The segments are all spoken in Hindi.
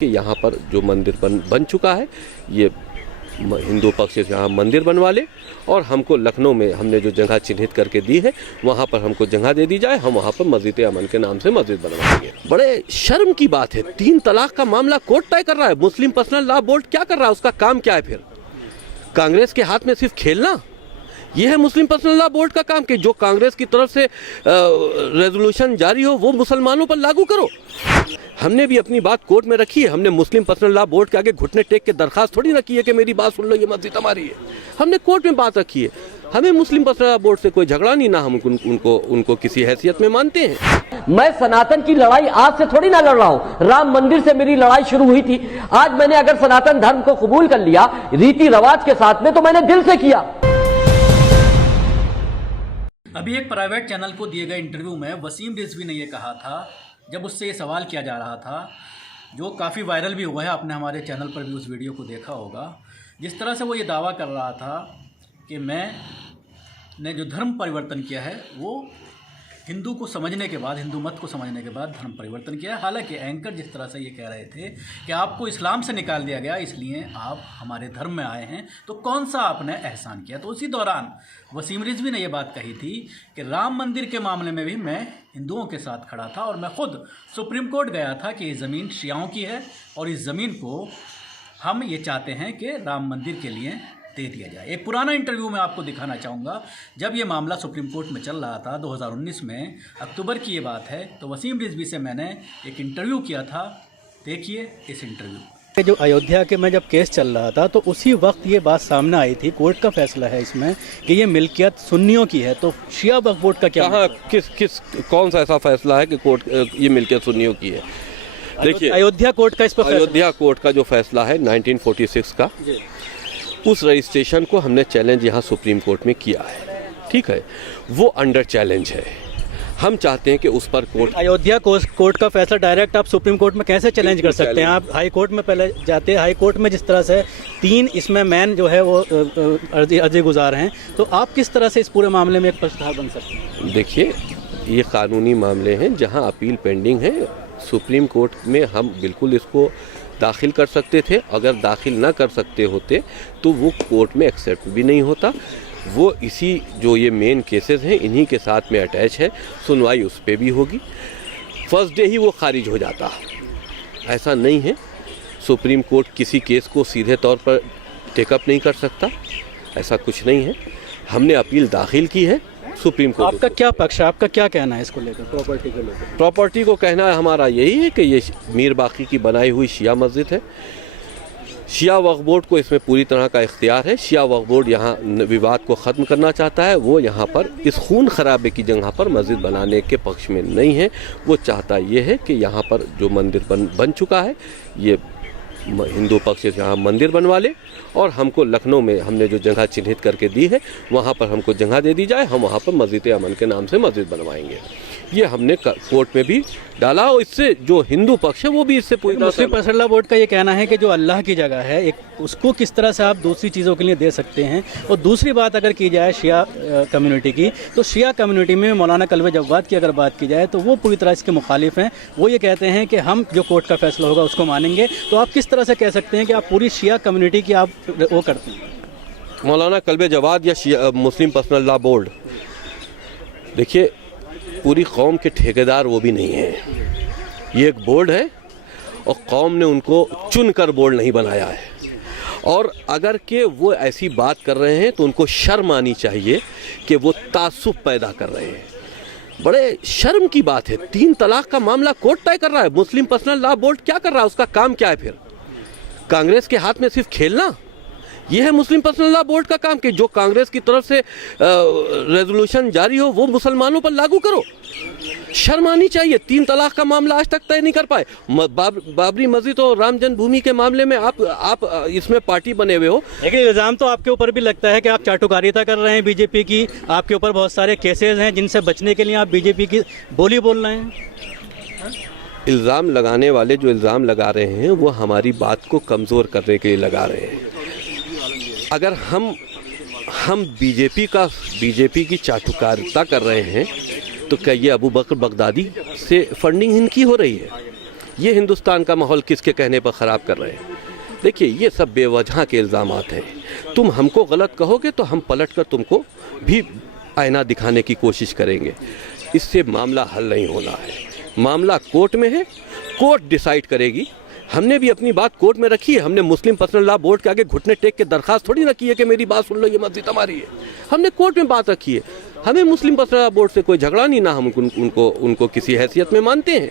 कि यहाँ पर जो मंदिर बन चुका है, ये हिंदू पक्ष से यहाँ मंदिर बनवा ले और हमको लखनऊ में हमने जो जगह चिन्हित करके दी है वहाँ पर हमको जगह दे दी जाए, हम वहाँ पर मस्जिद अमन के नाम से मस्जिद बनवाएंगे। बड़े शर्म की बात है, 3 तलाक का मामला कोर्ट तय कर रहा है, मुस्लिम पर्सनल लॉ बोर्ड क्या कर रहा है, उसका काम क्या है? फिर कांग्रेस के हाथ में सिर्फ खेलना, ये है मुस्लिम पर्सनल लॉ बोर्ड का काम कि जो कांग्रेस की तरफ से रेजोल्यूशन जारी हो वो मुसलमानों पर लागू करो। हमने भी अपनी बात कोर्ट में रखी है, हमने मुस्लिम पर्सनल लॉ बोर्ड के आगे घुटने टेक के दरखास्त थोड़ी ना की है कि मेरी बात सुन लो, ये मस्जिद हमारी है। हमने कोर्ट में बात रखी है, हमें मुस्लिम पर्सनल लॉ बोर्ड से कोई झगड़ा नहीं, ना हम उनको किसी हैसियत में मानते हैं। मैं सनातन की लड़ाई आज से थोड़ी ना लड़ रहा हूं, राम मंदिर से मेरी लड़ाई शुरू हुई थी। आज मैंने अगर सनातन धर्म को कबूल कर लिया रीति रिवाज के साथ में, तो मैंने दिल से किया। अभी एक प्राइवेट चैनल को दिए गए इंटरव्यू में वसीम रिजवी ने ये कहा था, जब उससे ये सवाल किया जा रहा था, जो काफ़ी वायरल भी हुआ है, आपने हमारे चैनल पर भी उस वीडियो को देखा होगा, जिस तरह से वो ये दावा कर रहा था कि मैंने जो धर्म परिवर्तन किया है वो हिंदू को समझने के बाद, हिंदू मत को समझने के बाद धर्म परिवर्तन किया है। हालांकि एंकर जिस तरह से ये कह रहे थे कि आपको इस्लाम से निकाल दिया गया इसलिए आप हमारे धर्म में आए हैं, तो कौन सा आपने एहसान किया? तो उसी दौरान वसीम रिजवी ने यह बात कही थी कि राम मंदिर के मामले में भी मैं हिंदुओं के साथ खड़ा था और मैं खुद सुप्रीम कोर्ट गया था कि ये ज़मीन शियाओं की है और इस ज़मीन को हम ये चाहते हैं कि राम मंदिर के लिए दे दिया जाए। एक पुराना इंटरव्यू मैं आपको दिखाना चाहूँगा, जब ये मामला सुप्रीम कोर्ट में चल रहा था 2019 में, अक्टूबर की ये बात है, तो वसीम रिजवी से मैंने एक इंटरव्यू किया था। देखिए इस इंटरव्यू। जो अयोध्या के में जब केस चल रहा था तो उसी वक्त ये बात सामने आई थी, कोर्ट का फैसला है इसमें कि ये मिल्कियत सुन्नियों की है, तो शिया वक्फ बोर्ड का क्या? कहाँ, कौन सा ऐसा फैसला है कि कोर्ट ये मिल्कियत सुन्नियों की है? देखिए, अयोध्या कोर्ट का इस पर अयोध्या कोर्ट का जो फैसला है 1946 का, उस रजिस्ट्रेशन को हमने चैलेंज यहाँ सुप्रीम कोर्ट में किया है, ठीक है, वो अंडर चैलेंज है। हम चाहते हैं कि उस पर कोर्ट, अयोध्या कोर्ट का फैसला डायरेक्ट आप सुप्रीम कोर्ट में कैसे चैलेंज कर सकते हैं? आप हाई कोर्ट में पहले जाते हैं, हाई कोर्ट में जिस तरह से 3 इसमें मैन जो है वो अर्जी गुजार हैं, तो आप किस तरह से इस पूरे मामले में एक पक्षधार बन सकते हैं? देखिए, ये कानूनी मामले हैं जहाँ अपील पेंडिंग है। सुप्रीम कोर्ट में हम बिल्कुल इसको दाखिल कर सकते थे, अगर दाखिल ना कर सकते होते तो वो कोर्ट में एक्सेप्ट भी नहीं होता। वो इसी जो ये मेन केसेस हैं इन्हीं के साथ में अटैच है, सुनवाई उस पर भी होगी, फर्स्ट डे ही वो खारिज हो जाता। ऐसा नहीं है, सुप्रीम कोर्ट किसी केस को सीधे तौर पर टेकअप नहीं कर सकता, ऐसा कुछ नहीं है। हमने अपील दाखिल की है सुप्रीम कोर्ट। आपका क्या पक्ष है, आपका क्या कहना है इसको लेकर, प्रॉपर्टी को लेकर? प्रॉपर्टी को कहना हमारा यही है कि ये मीर बाकी की बनाई हुई शिया मस्जिद है। शिया वक्फ बोर्ड को इसमें पूरी तरह का इख्तियार है। शिया वक्फ बोर्ड यहाँ विवाद को ख़त्म करना चाहता है, वो यहाँ पर इस खून खराबे की जगह पर मस्जिद बनाने के पक्ष में नहीं है। वो चाहता ये है कि यहाँ पर जो मंदिर बन चुका है, ये हिंदू पक्ष से यहाँ मंदिर बनवा ले और हमको लखनऊ में हमने जो जगह चिन्हित करके दी है वहाँ पर हमको जगह दे दी जाए, हम वहाँ पर मस्जिद अमन के नाम से मस्जिद बनवाएंगे। ये हमने कोर्ट में भी डाला और इससे जो हिंदू पक्ष है वो भी इससे पूरी मुस्लिम पर्सनल लॉ बोर्ड का ये कहना है कि जो अल्लाह की जगह है एक, उसको किस तरह से आप दूसरी चीज़ों के लिए दे सकते हैं। और दूसरी बात अगर की जाए शिया कम्युनिटी की, तो शिया कम्युनिटी में मौलाना कल्बे जव्वाद की अगर बात की जाए तो वो पूरी तरह इसके मुखालिफ हैं। वो ये कहते हैं कि हम जो कोर्ट का फैसला होगा उसको मानेंगे। तो आप किस तरह से कह सकते हैं कि आप पूरी शिया कम्युनिटी की आप वो करते हैं? मौलाना कल्बे जव्वाद या मुस्लिम पर्सनल लॉ बोर्ड, देखिए, पूरी कौम के ठेकेदार वो भी नहीं हैं। ये एक बोर्ड है और कौम ने उनको चुनकर बोर्ड नहीं बनाया है। और अगर के वो ऐसी बात कर रहे हैं तो उनको शर्म आनी चाहिए कि वो तासुब पैदा कर रहे हैं। बड़े शर्म की बात है, 3 तलाक का मामला कोर्ट तय कर रहा है, मुस्लिम पर्सनल लॉ बोर्ड क्या कर रहा है, उसका काम क्या है? फिर कांग्रेस के हाथ में सिर्फ खेलना, ये है मुस्लिम पर्सनल लॉ बोर्ड का काम कि जो कांग्रेस की तरफ से रेजोल्यूशन जारी हो वो मुसलमानों पर लागू करो। शर्म आनी चाहिए। 3 तलाक का मामला आज तक तय नहीं कर पाए। बाबरी मस्जिद और राम जन्मभूमि के मामले में आप इसमें पार्टी बने हुए हो। लेकिन इल्ज़ाम तो आपके ऊपर भी लगता है कि आप चाटुकारिता कर रहे हैं बीजेपी की, आपके ऊपर बहुत सारे केसेस हैं जिनसे बचने के लिए आप बीजेपी की बोली बोल रहे हैं। इल्ज़ाम लगाने वाले जो इल्ज़ाम लगा रहे हैं वो हमारी बात को कमज़ोर करने के लिए लगा रहे हैं। अगर हम बीजेपी की चाटुकारिता कर रहे हैं तो क्या ये अबू बकर बगदादी से फंडिंग इनकी हो रही है? ये हिंदुस्तान का माहौल किसके कहने पर ख़राब कर रहे हैं? देखिए, ये सब बेवजह के इल्ज़ामात हैं। तुम हमको गलत कहोगे तो हम पलट कर तुमको भी आईना दिखाने की कोशिश करेंगे। इससे मामला हल नहीं होना है। मामला कोर्ट में है, कोर्ट डिसाइड करेगी। हमने भी अपनी बात कोर्ट में रखी है। हमने मुस्लिम पर्सनल लॉ बोर्ड के आगे घुटने टेक के दरखास्त थोड़ी ना की है कि मेरी बात सुन लो, ये मस्जिद हमारी है। हमने कोर्ट में बात रखी है। हमें मुस्लिम पर्सनल लॉ बोर्ड से कोई झगड़ा नहीं, ना हम उनको किसी हैसियत में मानते हैं।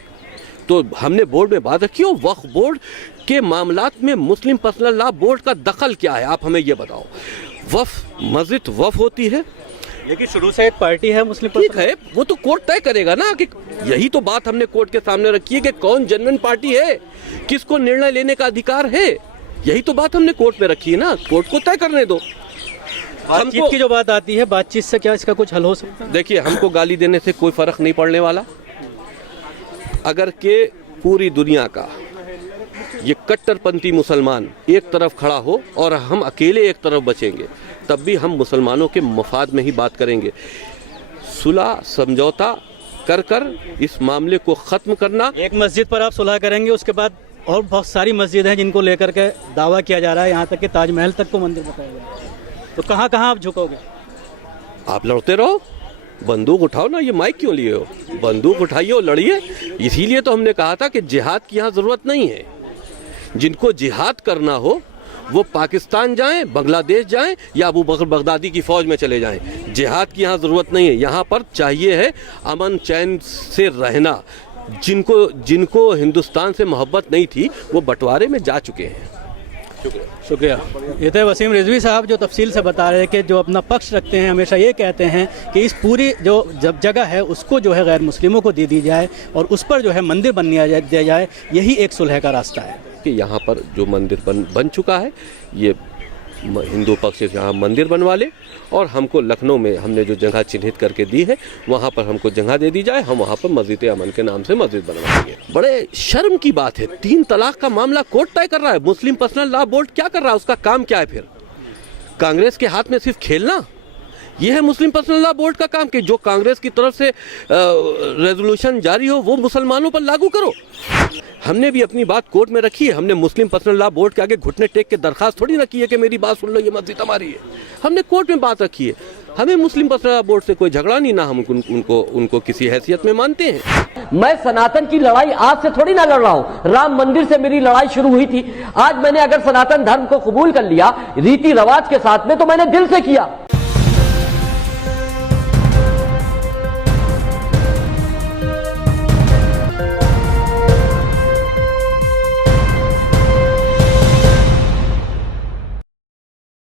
तो हमने बोर्ड में बात रखी हो। वक्फ बोर्ड के मामलात में मुस्लिम पर्सनल लॉ बोर्ड का दखल क्या है, आप हमें ये बताओ। वक्फ मस्जिद वक्फ होती है, लेकिन शुरू से एक पार्टी है मुस्लिम ठीक है, वो तो कोर्ट तय करेगा ना। कि यही तो बात हमने कोर्ट के सामने रखी है कि कौन जेन्युइन पार्टी है, किसको निर्णय लेने का अधिकार है। यही तो बात हमने कोर्ट में रखी है ना, कोर्ट को तय करने दो। बातचीत की जो बात आती है, बातचीत से क्या इसका कुछ हल हो सकता है? देखिए, हमको गाली देने से कोई फर्क नहीं पड़ने वाला। अगर के पूरी दुनिया का ये कट्टरपंथी मुसलमान एक तरफ खड़ा हो और हम अकेले एक तरफ बचेंगे, तब भी हम मुसलमानों के मफाद में ही बात करेंगे। सुलह समझौता कर कर इस मामले को ख़त्म करना। एक मस्जिद पर आप सुलह करेंगे, उसके बाद और बहुत सारी मस्जिद हैं जिनको लेकर के दावा किया जा रहा है, यहाँ तक कि ताजमहल तक को मंदिर बताया गया है। तो कहाँ कहाँ आप झुकोगे? आप लड़ते रहो, बंदूक उठाओ ना, ये माइक क्यों लिए हो? बंदूक उठाइए और लड़िए। इसीलिए तो हमने कहा था कि जिहाद की यहाँ ज़रूरत नहीं है। जिनको जिहाद करना हो वो पाकिस्तान जाएं, बांग्लादेश जाएं या अबू बकर बगदादी की फ़ौज में चले जाएं। जिहाद की यहाँ ज़रूरत नहीं है। यहाँ पर चाहिए है अमन चैन से रहना। जिनको हिंदुस्तान से मोहब्बत नहीं थी वो बंटवारे में जा चुके हैं। शुक्रिया। ये थे वसीम रिजवी साहब जो तफसील से बता रहे हैं कि जो अपना पक्ष रखते हैं हमेशा ये कहते हैं कि इस पूरी जो जगह है उसको जो है गैर मुस्लिमों को दे दी जाए और उस पर जो है मंदिर बनने दिया जाए। यही एक सुलह का रास्ता है कि यहाँ पर जो मंदिर बन चुका है, ये हिंदू पक्ष से यहाँ मंदिर बनवा ले और हमको लखनऊ में हमने जो जगह चिन्हित करके दी है वहाँ पर हमको जगह दे दी जाए। हम वहाँ पर मस्जिद अमन के नाम से मस्जिद बनवाएंगे। बड़े शर्म की बात है, 3 तलाक का मामला कोर्ट तय कर रहा है। मुस्लिम पर्सनल लॉ बोर्ड क्या कर रहा है? उसका काम क्या है फिर? कांग्रेस के हाथ में सिर्फ खेलना? ये है मुस्लिम पर्सनल लॉ बोर्ड का काम कि जो कांग्रेस की तरफ से रेजोल्यूशन जारी हो वो मुसलमानों पर लागू करो। हमने भी अपनी बात कोर्ट में रखी है। हमने मुस्लिम पर्सनल लॉ बोर्ड के आगे घुटने टेक के दरखास्त थोड़ी ना की है कि मेरी बात सुन लो, ये मस्जिद हमारी है। हमने कोर्ट में बात रखी है। हमें मुस्लिम पर्सनल लॉ बोर्ड से कोई झगड़ा नहीं, ना हम उनको किसी हैसियत में मानते हैं। मैं सनातन की लड़ाई आज से थोड़ी ना लड़ रहा हूं। राम मंदिर से मेरी लड़ाई शुरू हुई थी। आज मैंने अगर सनातन धर्म को कबूल कर लिया रीति रिवाज के साथ में, तो मैंने दिल से किया।